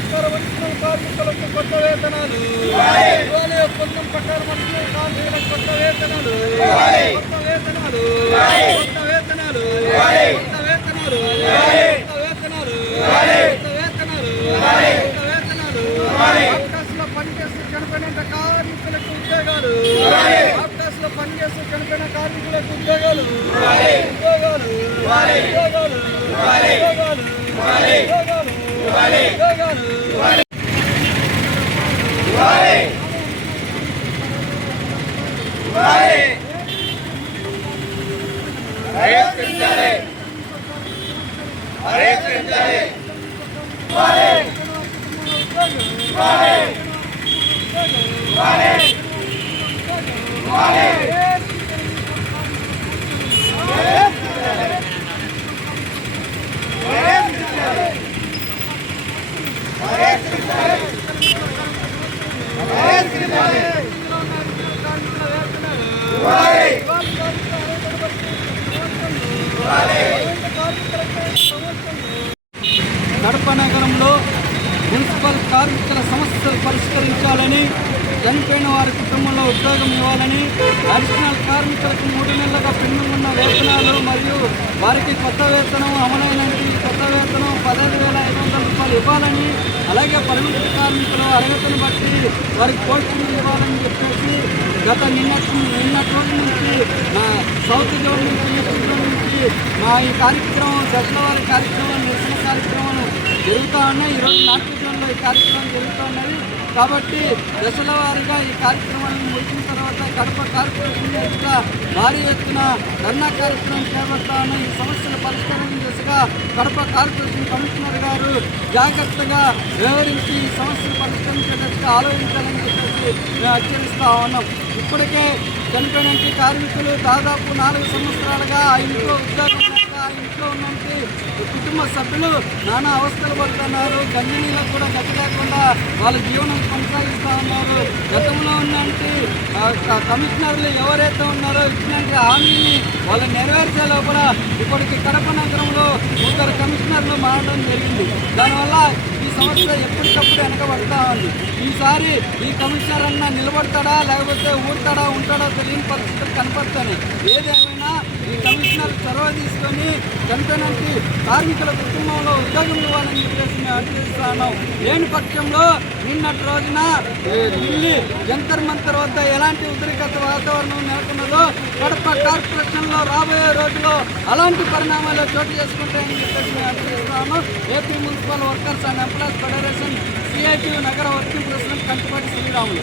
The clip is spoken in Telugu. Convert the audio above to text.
ప్రకారం ఒరిజినల్ కార్మికులకు కొత్త వేతనాలు, ఒప్పందం ప్రకారం ఒరిజినల్ కార్మికులకు కొత్త వేతనాలు, కొత్త వేతనాలు, కొత్త వేతనాలు, కొత్త వేతనాలు, కొత్త వేతనాలు, కొత్త వేతనాలు, కొత్త వేతనాలు, ఆఫ్టాస్లో పనిచేస్తూ చనిపోయిన కార్మికులకు ఉద్యోగాలు, ఆఫ్టాస్లో పనిచేస్తూ చనిపోయిన కార్మికులకు ఉద్యోగాలు, ఉద్యోగాలు, ఉద్యోగాలు, ఉద్యోగాలు, ఉద్యోగాలు, ఉద్యోగాలు. కడప నగరంలో మున్సిపల్ కార్మికుల సమస్యలు పరిష్కరించాలని, చనిపోయిన వారి కుటుంబంలో ఉద్యోగం ఇవ్వాలని, అడిషనల్ కార్మికులకు 3 నెలలుగా పెండింగ్ ఉన్న వేతనాలు మరియు వారికి కొత్త వేతనం అమలైన కొత్త వేతనం 15,500 రూపాయలు ఇవ్వాలని, అలాగే పర్మనెంట్ కార్మికులు అర్హతను బట్టి వారికి పోస్టింగ్ ఇవ్వాలని చెప్పేసి గత నిన్నటి రోజు నుంచి సౌత్ జోన్ నుంచి ఈస్ట్ జోన్ నుంచి ఈ కార్యక్రమం దశల వారి కార్యక్రమం నిరసన కార్యక్రమాలు జరుగుతూ ఉన్నాయి. ఈరోజు నార్త్ జోన్లో ఈ కార్యక్రమం జరుగుతూ ఉన్నది. కాబట్టి దశల వారీగా ఈ కార్యక్రమాలను ముగిసిన తర్వాత కడప కార్పొరేషన్ ఎదుట భారీ ఎత్తున ధర్నా కార్యక్రమం చేపడతామని, ఈ సమస్యల పరిష్కారం దిశగా కడప కార్పొరేషన్ కమిషనర్ గారు జాగ్రత్తగా వివరించి ఈ సమస్యలు పరిష్కరించేటట్టుగా ఆలోచించాలని చెప్పేసి మేము హెచ్చరిస్తూ ఉన్నాం. ఇప్పటికే చనిపోయిన కార్మికులు దాదాపు 4 సంవత్సరాలుగా ఆ ఇంట్లో ఉద్యోగం లేక ఆ ఇంట్లో ఉన్నంటి కుటుంబ సభ్యులు నానా అవస్థలు పడుతున్నారు. గంజి నీళ్ళకు కూడా గతి లేకుండా వాళ్ళ జీవనం కొనసాగిస్తూ ఉన్నారు. గతంలో ఉన్నంటి కమిషనర్లు ఎవరైతే ఉన్నారో ఇచ్చిన హామీని వాళ్ళు నెరవేర్చే లోపల ఇప్పటికి కడప నగరంలో 3 కమిషనర్లు మారడం జరిగింది. దానివల్ల ఈ సమస్య ఎప్పటికప్పుడు వెనకబడతా ఉంది. ఈసారి ఈ కమిషనర్ అన్న నిలబడతాడా లేకపోతే ఊడతాడా ఉంటాడో తెలియని పరిస్థితులు కనపడతాయి. ఏదేమైనా ఈ కమిషనర్ చొరవ తీసుకొని చనిపోయినటువంటి కార్మికుల కుటుంబంలో ఉద్యోగం ఇవ్వాలని చెప్పేసి మేము అభ్యర్థిస్తున్నాం. లేని పక్షంలో నిన్నటి రోజున ఢిల్లీ జంతర్ మంతర్ వద్ద ఎలాంటి ఉద్రిక్తత వాతావరణం నెలకొన్నదో కడప కార్పొరేషన్లో రాబోయే రోజుల్లో అలాంటి పరిణామాలు చోటు చేసుకుంటాయని చెప్పేసి మేము అభ్యర్థిస్తున్నాము. AP municipal workers and employees federation CITU నగర వర్కింగ్ ప్రెసిడెంట్ కంటిపాటి శ్రీరాములు.